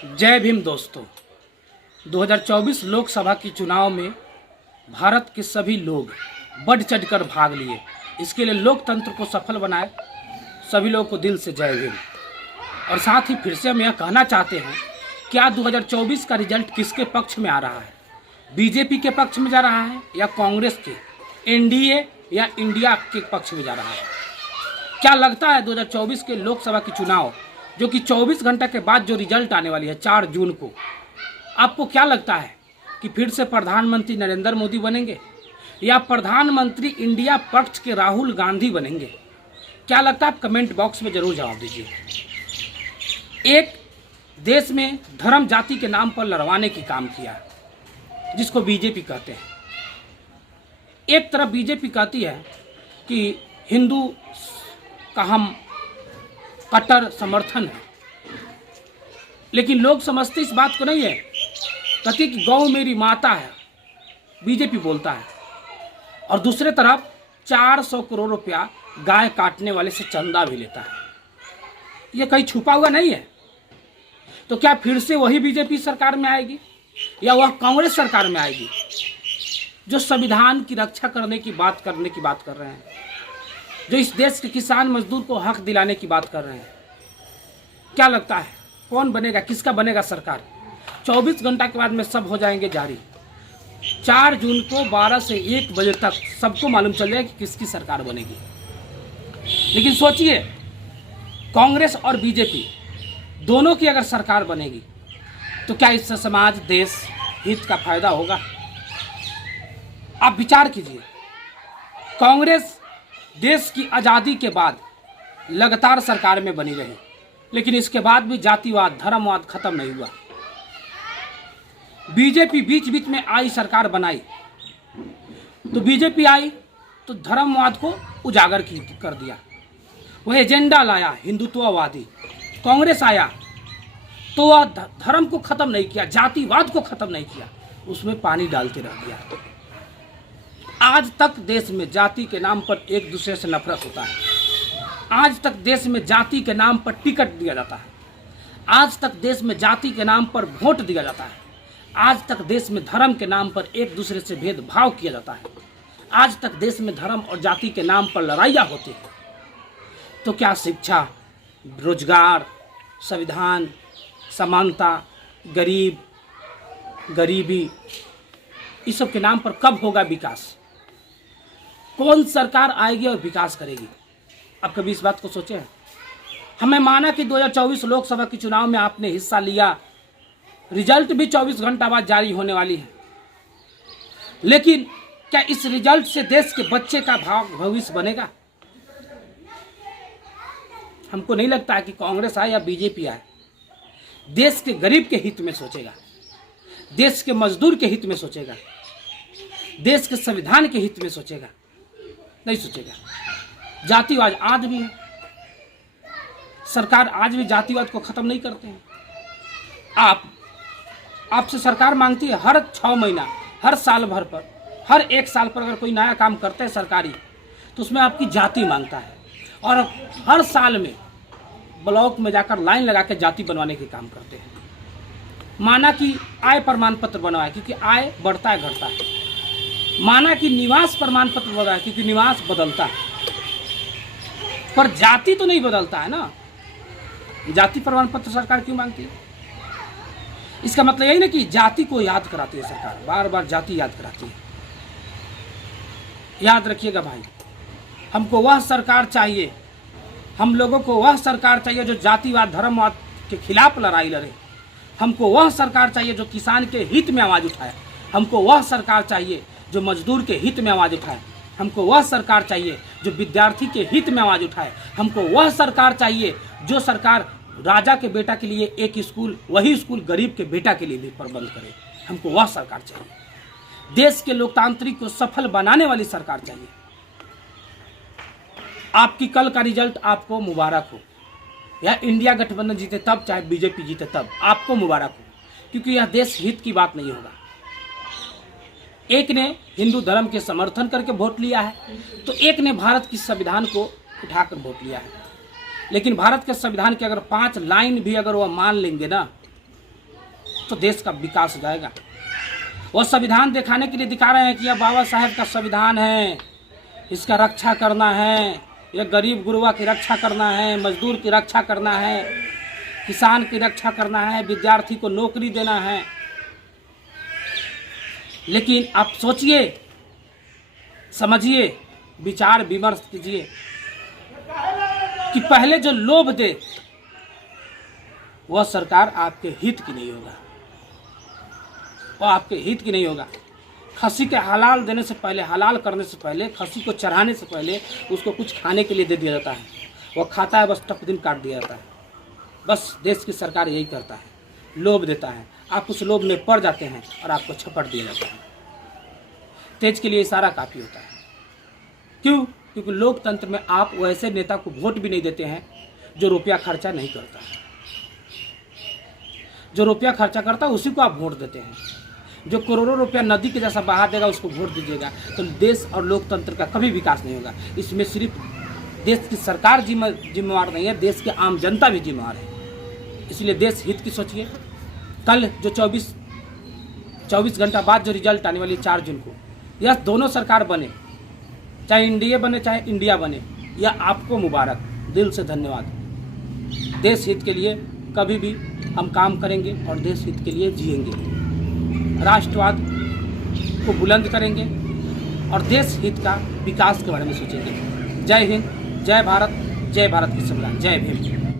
जय भीम दोस्तों। 2024 लोकसभा की चुनाव में भारत के सभी लोग बढ़ चढ़कर भाग लिए। इसके लिए लोकतंत्र को सफल बनाए सभी लोगों को दिल से जय भीम। और साथ ही फिर से हम यह कहना चाहते हैं, क्या 2024 का रिजल्ट किसके पक्ष में आ रहा है? बीजेपी के पक्ष में जा रहा है या कांग्रेस के, एनडीए या इंडिया के पक्ष में जा रहा है? क्या लगता है 2024 के लोकसभा की चुनाव जो कि 24 घंटे के बाद जो रिजल्ट आने वाली है 4 जून को, आपको क्या लगता है कि फिर से प्रधानमंत्री नरेंद्र मोदी बनेंगे या प्रधानमंत्री इंडिया पक्ष के राहुल गांधी बनेंगे? क्या लगता है? आप कमेंट बॉक्स में जरूर जवाब दीजिए। एक देश में धर्म जाति के नाम पर लड़वाने की काम किया, जिसको बीजेपी कहते हैं। एक तरफ बीजेपी कहती है कि हिंदू का हम कट्टर समर्थन है, लेकिन लोग समझते इस बात को नहीं है। कहते कि गौ मेरी माता है, बीजेपी बोलता है, और दूसरे तरफ 400 करोड़ रुपया गाय काटने वाले से चंदा भी लेता है। ये कहीं छुपा हुआ नहीं है। तो क्या फिर से वही बीजेपी सरकार में आएगी या वह कांग्रेस सरकार में आएगी जो संविधान की रक्षा करने की बात कर रहे हैं, जो इस देश के किसान मजदूर को हक दिलाने की बात कर रहे हैं? क्या लगता है कौन बनेगा, किसका बनेगा सरकार? 24 घंटा के बाद में सब हो जाएंगे जारी। 4 जून को 12 से 1 बजे तक सबको मालूम चल जाएगा कि किसकी सरकार बनेगी। लेकिन सोचिए, कांग्रेस और बीजेपी दोनों की अगर सरकार बनेगी तो क्या इससे समाज, देश हित का फायदा होगा? आप विचार कीजिए। कांग्रेस देश की आज़ादी के बाद लगातार सरकार में बनी रही, लेकिन इसके बाद भी जातिवाद, धर्मवाद खत्म नहीं हुआ। बीजेपी बीच बीच में आई, सरकार बनाई, तो बीजेपी आई तो धर्मवाद को उजागर कर दिया, वह एजेंडा लाया हिंदुत्ववादी। कांग्रेस आया तो वह धर्म को खत्म नहीं किया, जातिवाद को खत्म नहीं किया, उसमें पानी डालते रह गया। आज तक देश में जाति के नाम पर एक दूसरे से नफरत होता है। आज तक देश में जाति के नाम पर टिकट दिया जाता है। आज तक देश में जाति के नाम पर वोट दिया जाता है। आज तक देश में धर्म के नाम पर एक दूसरे से भेदभाव किया जाता है। आज तक देश में धर्म और जाति के नाम पर लड़ाइयाँ होती हैं। तो क्या शिक्षा, रोजगार, संविधान, समानता, गरीबी, इस सब के नाम पर कब होगा विकास? कौन सरकार आएगी और विकास करेगी? आप कभी इस बात को सोचे हैं? हमें माना कि 2024 लोकसभा के चुनाव में आपने हिस्सा लिया, रिजल्ट भी 24 घंटा बाद जारी होने वाली है, लेकिन क्या इस रिजल्ट से देश के बच्चे का भविष्य बनेगा? हमको नहीं लगता है कि कांग्रेस आए या बीजेपी आए देश के गरीब के हित में सोचेगा, देश के मजदूर के हित में सोचेगा, देश के संविधान के हित में सोचेगा। नहीं सोचेगा। जातिवाद आज भी है, सरकार आज भी जातिवाद को खत्म नहीं करते हैं। आपसे सरकार मांगती है हर 6 महीना, हर साल भर पर, हर 1 साल पर अगर कोई नया काम करते हैं सरकारी, तो उसमें आपकी जाति मांगता है, और हर साल में ब्लॉक में जाकर लाइन लगा के जाति बनवाने के काम करते हैं। माना कि आय प्रमाण पत्र बनवाए क्योंकि आय बढ़ता है घटता है। माना कि निवास प्रमाण पत्र बनवाए क्योंकि निवास बदलता है, पर जाति तो नहीं बदलता है ना। जाति प्रमाण पत्र सरकार क्यों मांगती है? इसका मतलब यही ना कि जाति को याद कराती है सरकार, बार बार जाति याद कराती है। याद रखिएगा भाई, हमको वह सरकार चाहिए, हम लोगों को वह सरकार चाहिए जो जातिवाद, धर्मवाद के खिलाफ लड़ाई लड़े। हमको वह सरकार चाहिए जो किसान के हित में आवाज़ उठाए। हमको वह सरकार चाहिए जो मजदूर के हित में आवाज़ उठाए। हमको वह सरकार चाहिए जो विद्यार्थी के हित में आवाज़ उठाए। हमको वह सरकार चाहिए जो सरकार राजा के बेटा के लिए एक स्कूल, वही स्कूल गरीब के बेटा के लिए भी प्रबंध करे। हमको वह सरकार चाहिए। देश के लोकतांत्रिक को सफल बनाने वाली सरकार चाहिए। आपकी कल का रिजल्ट आपको मुबारक हो, या इंडिया गठबंधन जीते तब, चाहे बीजेपी जीते तब, आपको मुबारक हो, क्योंकि यह देश हित की बात नहीं होगा। एक ने हिंदू धर्म के समर्थन करके वोट लिया है, तो एक ने भारत की संविधान को उठाकर वोट लिया है। लेकिन भारत के संविधान के अगर 5 लाइन भी अगर वह मान लेंगे ना, तो देश का विकास हो जाएगा। वो संविधान दिखाने के लिए दिखा रहे हैं कि यह बाबा साहेब का संविधान है, इसका रक्षा करना है, यह गरीब गुरबा की रक्षा करना है, मजदूर की रक्षा करना है, किसान की रक्षा करना है, विद्यार्थी को नौकरी देना है। लेकिन आप सोचिए, समझिए, विचार विमर्श कीजिए कि पहले जो लोभ दे वह सरकार आपके हित की नहीं होगा, वो आपके हित की नहीं होगा। खस्सी के हलाल देने से पहले, हलाल करने से पहले, खस्सी को चढ़ाने से पहले उसको कुछ खाने के लिए दे दिया जाता है, वो खाता है, बस टप दिन काट दिया जाता है। बस देश की सरकार यही करता है, लोभ देता है, आप उस लोभ में पड़ जाते हैं और आपको छपट दिया जाता है। तेज के लिए इशारा काफ़ी होता है। क्यों? क्योंकि लोकतंत्र में आप वैसे नेता को वोट भी नहीं देते हैं जो रुपया खर्चा नहीं करता है। जो रुपया खर्चा करता है उसी को आप वोट देते हैं। जो करोड़ों रुपया नदी के जैसा बहा देगा उसको वोट दीजिएगा, तो देश और लोकतंत्र का कभी विकास नहीं होगा। इसमें सिर्फ देश की सरकार जिम्मेवार नहीं है, देश की आम जनता भी जिम्मेवार है। इसलिए देश हित की सोचिए। कल जो 24 घंटा बाद जो रिजल्ट आने वाली 4 जून को, यह दोनों सरकार बने, चाहे एनडीए बने चाहे इंडिया बने, यह आपको मुबारक, दिल से धन्यवाद। देश हित के लिए कभी भी हम काम करेंगे और देश हित के लिए जिएंगे, राष्ट्रवाद को बुलंद करेंगे और देश हित का विकास के बारे में सोचेंगे। जय हिंद, जय भारत की संविधान, जय भीम।